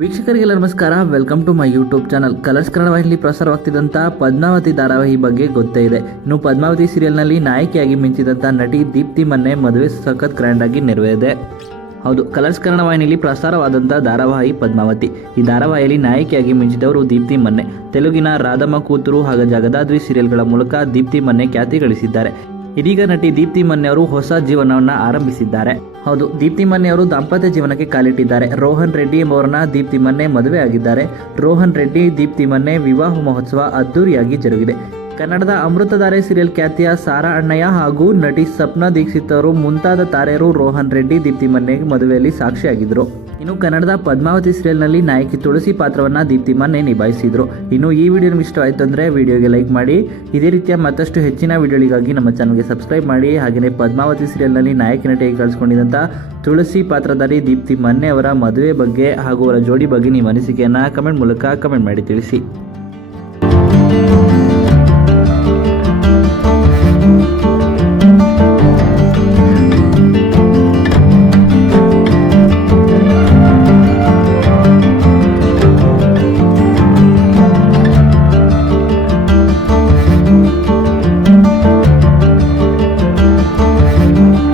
ವೀಕ್ಷಕರಿಗೆಲ್ಲ ನಮಸ್ಕಾರ. Welcome to my YouTube channel Colors Kannada ವಾಹಿನಿ ಪ್ರಸಾರವಾಗ್ತಿದ್ದಂಥ ಪದ್ಮಾವತಿ ಧಾರಾವಾಹಿ ಬಗ್ಗೆ ಗೊತ್ತೇ ಇದೆ. ಇನ್ನು ಪದ್ಮಾವತಿ ಸೀರಿಯಲ್ನಲ್ಲಿ ನಾಯಕಿಯಾಗಿ ಮಿಂಚಿದಂಥ ನಟಿ ದೀಪ್ತಿ ಮೊನ್ನೆ ಮದುವೆ ಸಖತ್ ಗ್ರ್ಯಾಂಡ್ ಆಗಿ ನೆರವೇರಿದೆ. ಹೌದು ಕಲರ್ಸ್ ಕನ್ನಡ ವಾಹಿನಿಯಲ್ಲಿ ಪ್ರಸಾರವಾದಂಥ ಧಾರಾವಾಹಿ ಪದ್ಮಾವತಿ. ಈ ಧಾರಾವಾಹಿಯಲ್ಲಿ ನಾಯಕಿಯಾಗಿ ಮಿಂಚಿದವರು ದೀಪ್ತಿ ಮೊನ್ನೆ. ತೆಲುಗಿನ ರಾಧಮ್ಮ ಕೂತರು ಹಾಗೂ ಜಗದಾದ್ರಿ ಸೀರಿಯಲ್ಗಳ ಮೂಲಕ ದೀಪ್ತಿ ಮೊನ್ನೆ ಖ್ಯಾತಿ ಗಳಿಸಿದ್ದಾರೆ. ಇದೀಗ ನಟಿ ದೀಪ್ತಿ ಅವರು ಹೊಸ ಜೀವನವನ್ನ ಆರಂಭಿಸಿದ್ದಾರೆ. ಹೌದು, ದೀಪ್ತಿ ಅವರು ದಾಂಪತ್ಯ ಜೀವನಕ್ಕೆ ಕಾಲಿಟ್ಟಿದ್ದಾರೆ. ರೋಹನ್ ರೆಡ್ಡಿ ಎಂಬವರನ್ನ ದೀಪ್ತಿ ಮನ್ನೆ ಮದುವೆ ಆಗಿದ್ದಾರೆ ರೋಹನ್ ರೆಡ್ಡಿ, ದೀಪ್ತಿ ಮನ್ನೆ ವಿವಾಹ ಮಹೋತ್ಸವ ಅದ್ದೂರಿಯಾಗಿ ಜರುಗಿದೆ. ಕನ್ನಡದ ಅಮೃತಧಾರೆ ಸೀರಿಯಲ್ ಖ್ಯಾತಿಯ ಸಾರಾ ಅಣ್ಣಯ್ಯ ಹಾಗೂ ನಟಿ ಸಪ್ನಾ ದೀಕ್ಷಿತ್ ಅವರು ಮುಂತಾದ ತಾರೆಯರು ರೋಹನ್ ರೆಡ್ಡಿ, ದೀಪ್ತಿ ಮನ್ನೆ ಮದುವೆಯಲ್ಲಿ ಸಾಕ್ಷಿಯಾಗಿದ್ದರು ಇನ್ನು ಕನ್ನಡದ ಪದ್ಮಾವತಿ ಸೀರಿಯಲ್ನಲ್ಲಿ ನಾಯಕಿ ತುಳಸಿ ಪಾತ್ರವನ್ನು ದೀಪ್ತಿ ಮನ್ನೆ ನಿಭಾಯಿಸಿದ್ರು. ಇನ್ನು ಈ ವಿಡಿಯೋ ನಿಮ್ಗೆ ಇಷ್ಟ ಆಯ್ತು ಅಂದರೆ ವಿಡಿಯೋಗೆ ಲೈಕ್ ಮಾಡಿ. ಇದೇ ರೀತಿಯ ಮತ್ತಷ್ಟು ಹೆಚ್ಚಿನ ವಿಡಿಯೋಗಳಿಗಾಗಿ ನಮ್ಮ ಚಾನಲ್ಗೆ ಸಬ್ಸ್ಕ್ರೈಬ್ ಮಾಡಿ. ಹಾಗೆಯೇ ಪದ್ಮಾವತಿ ಸೀರಿಯಲ್ನಲ್ಲಿ ನಾಯಕಿ ನಟಿಯಾಗಿ ಕಳಿಸ್ಕೊಂಡಿದ್ದಂಥ ತುಳಸಿ ಪಾತ್ರಧಾರಿ ದೀಪ್ತಿ ಮನ್ನೆ ಅವರ ಮದುವೆ ಬಗ್ಗೆ ಹಾಗೂ ಅವರ ಜೋಡಿ ಬಗ್ಗೆ ನಿಮ್ಮ ಅನಿಸಿಕೆಯನ್ನು ಕಮೆಂಟ್ ಮೂಲಕ ಕಮೆಂಟ್ ಮಾಡಿ ತಿಳಿಸಿ.